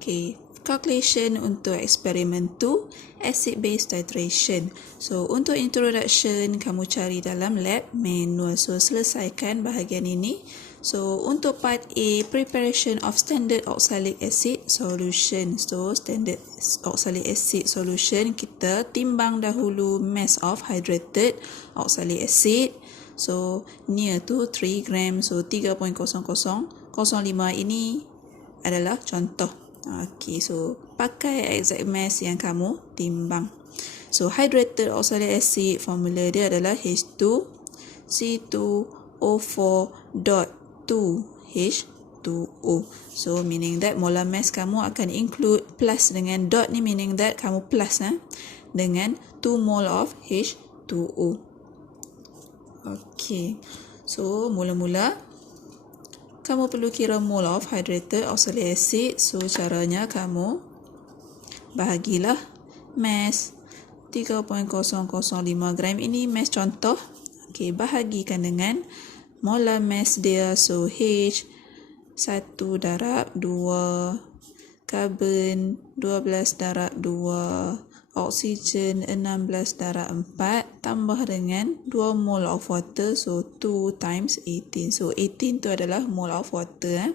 Okay, calculation untuk eksperimen 2, acid base titration. So, untuk introduction, kamu cari dalam lab manual. So, selesaikan bahagian ini. So, untuk part A, preparation of standard oxalic acid solution. So, standard oxalic acid solution, kita timbang dahulu mass of hydrated oxalic acid. So, near to 3 gram. So, 3.0005 ini adalah contoh. Okay, so pakai exact mass yang kamu timbang. So, hydrated oxalic acid, formula dia adalah H2CO4.2H2O. So, meaning that molar mass kamu akan include plus dengan dot ni, meaning that kamu plus dengan 2 mole of H2O. Okay, so mula-mula kamu perlu kira mole of hydrated oxalic acid. So, caranya kamu bahagilah mass 3.005 gram. Ini mass contoh. Okay, bahagikan dengan molar mass dia. So, H 1/2, karbon 12/2, oksigen 16/4 tambah dengan 2 mole of water. So 2 times 18. So 18 tu adalah mole of water.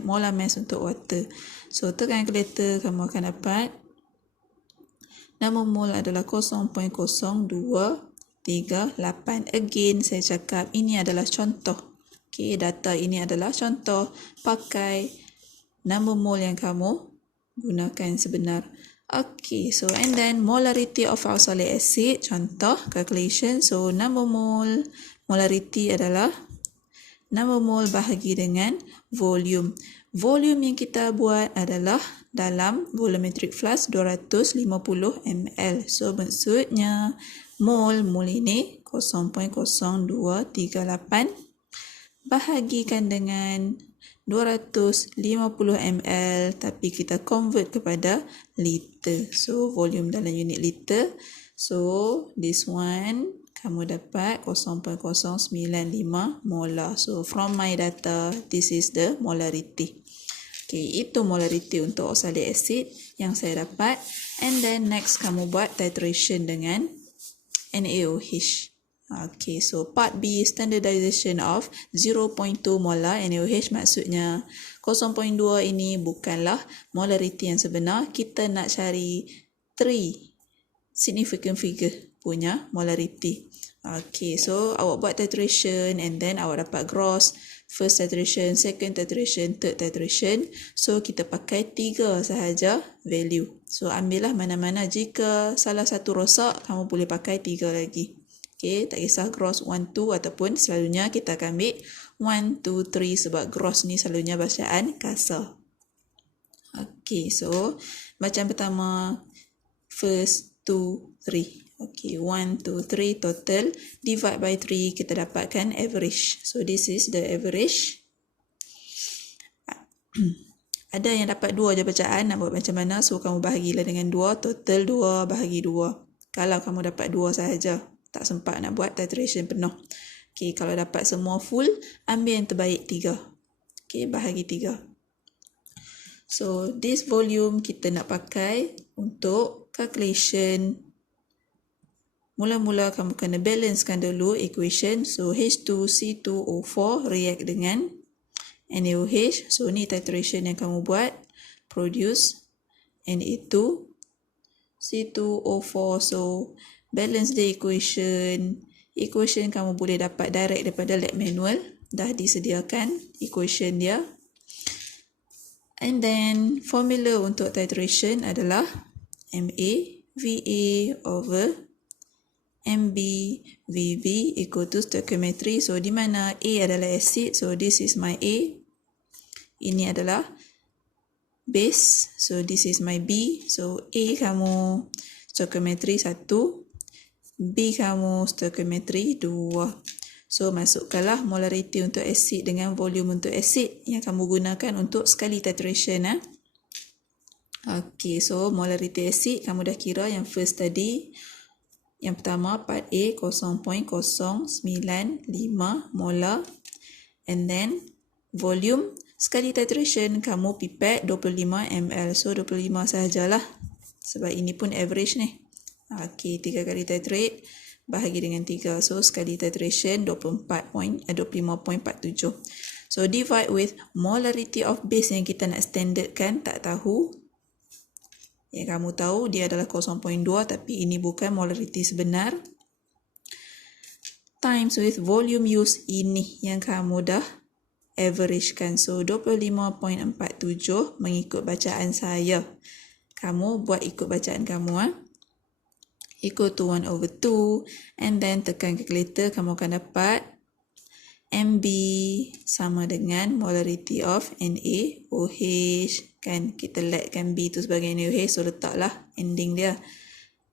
Molar mass untuk water. So tekan kalkulator, kamu akan dapat nama mole adalah 0.0238. Again, saya cakap ini adalah contoh. Okay, data ini adalah contoh. Pakai nama mole yang kamu gunakan sebenar. Okay, so and then molarity of oxalic acid, contoh calculation. So, number mole, molarity adalah number mole bahagi dengan volume. Volume yang kita buat adalah dalam volumetric flask 250 ml. So, maksudnya mole ini 0.0238 bahagikan dengan 250 ml, tapi kita convert kepada liter. So, volume dalam unit liter. So, this one kamu dapat 0.095 molar. So, from my data, this is the molarity. Okay, itu molarity untuk oxalic acid yang saya dapat. And then next kamu buat titration dengan NaOH. Okay, so part B, standardization of 0.2 molar NaOH, maksudnya 0.2 ini bukanlah molarity yang sebenar. Kita nak cari 3 significant figure punya molarity. Okay, so awak buat titration and then awak dapat gross, first titration, second titration, third titration. So, kita pakai 3 sahaja value. So, ambillah mana-mana. Jika salah satu rosak, kamu boleh pakai 3 lagi. Okay, tak kisah gross 1, 2 ataupun selalunya kita akan ambil 1, 2, 3 sebab gross ni selalunya bacaan kasar. Okay, so bacaan pertama, first, 2, 3. Okay, 1, 2, 3 total. Divide by 3, kita dapatkan average. So, this is the average. Ada yang dapat 2 je bacaan, nak buat macam mana? So, kamu bahagilah dengan 2, total 2 bahagi 2. Kalau kamu dapat 2 sahaja, tak sempat nak buat titration penuh. Okay, kalau dapat semua full, ambil yang terbaik 3. Okay, bahagi 3. So, this volume kita nak pakai untuk calculation. Mula-mula kamu kena balancekan dulu equation. So, H2C2O4 react dengan NaOH. So, ni titration yang kamu buat. Produce Na2 C2O4. So, balance the equation. Equation kamu boleh dapat direct daripada lab manual. Dah disediakan equation dia. And then, formula untuk titration adalah MA/VA over MB VB equal to stoichiometry. So, di mana A adalah acid. So, this is my A. Ini adalah base. So, this is my B. So, A kamu stoichiometry 1. B kamu stoichiometry 2. So, masukkanlah molarity untuk acid dengan volume untuk acid yang kamu gunakan untuk sekali titration. Okay, so molarity acid kamu dah kira yang first tadi. Yang pertama, part A 0.095 molar. And then, volume sekali titration kamu pipet 25 ml. So 25 sahajalah. Sebab ini pun average ni. Okey, 3 kali titrate bahagi dengan 3. So sekali titration 25.47. So divide with molarity of base yang kita nak standardkan, tak tahu. Yang kamu tahu dia adalah 0.2 tapi ini bukan molarity sebenar. Times with volume use, ini yang kamu dah averagekan. So 25.47 mengikut bacaan saya. Kamu buat ikut bacaan kamu. Equal to 1/2 and then tekan calculator, kamu akan dapat MB sama dengan molarity of NaOH. Kan kita letkan B tu sebagai NaOH, so letaklah ending dia.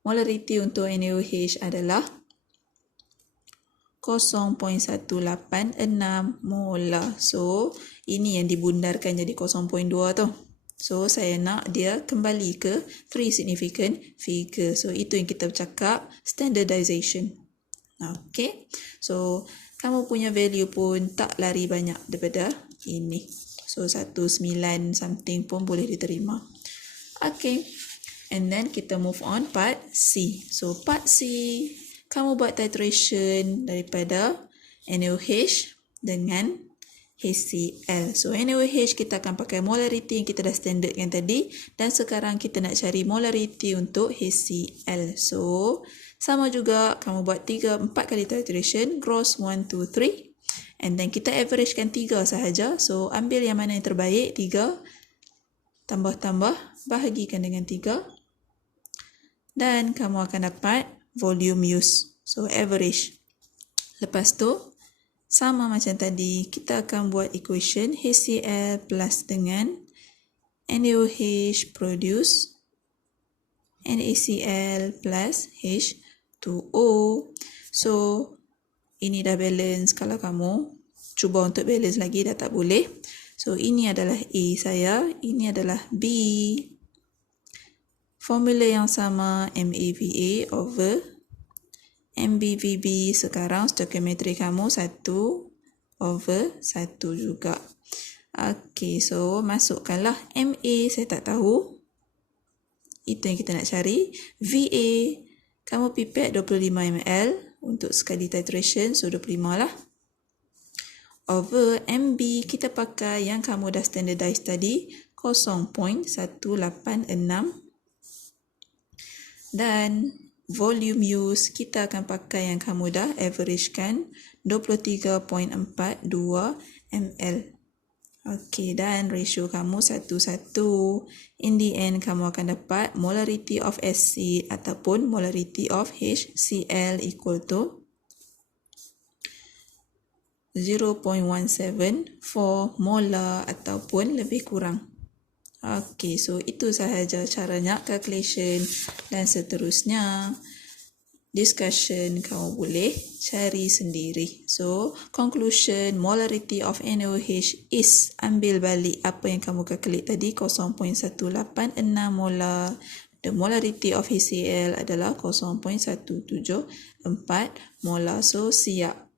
Molarity untuk NaOH adalah 0.186 molar. So ini yang dibundarkan jadi 0.2 tu. So saya nak dia kembali ke 3 significant figure. So itu yang kita bercakap standardization. Okay. So kamu punya value pun tak lari banyak daripada ini. So 19 something pun boleh diterima. Okay. And then kita move on part C. So part C, kamu buat titration daripada NaOH dengan HCl. So NaOH kita akan pakai molarity yang kita dah standardkan tadi. Dan sekarang kita nak cari molarity untuk HCl. So sama juga, kamu buat 4 kali titration, gross 1, 2, 3. And then kita averagekan 3 sahaja. So ambil yang mana yang terbaik, 3. Tambah-tambah, bahagikan dengan 3. Dan kamu akan dapat volume use. So average. Lepas tu, sama macam tadi, kita akan buat equation HCl plus dengan NaOH produce NaCl plus H2O. So ini dah balance. Kalau kamu cuba untuk balance lagi dah tak boleh. So ini adalah A saya, ini adalah B. Formula yang sama, MAVA over MBVB. Sekarang stoichiometry kamu 1 over 1 juga. Okay, so masukkanlah MA, saya tak tahu. Itu yang kita nak cari. VA, kamu pipet 25 ml untuk sekali titration, so 25 lah. Over MB, kita pakai yang kamu dah standardize tadi, 0.186. Dan volume use, kita akan pakai yang kamu dah averagekan, 23.42 ml. Okey, dan ratio kamu 1:1. In the end, kamu akan dapat molarity of acid ataupun molarity of HCl equal to 0.174 molar ataupun lebih kurang. Okey, so itu sahaja caranya calculation dan seterusnya. Discussion kamu boleh cari sendiri. So, conclusion, molarity of NaOH is, ambil balik apa yang kamu calculate tadi, 0.186 molar. The molarity of HCl adalah 0.174 molar. So, siap.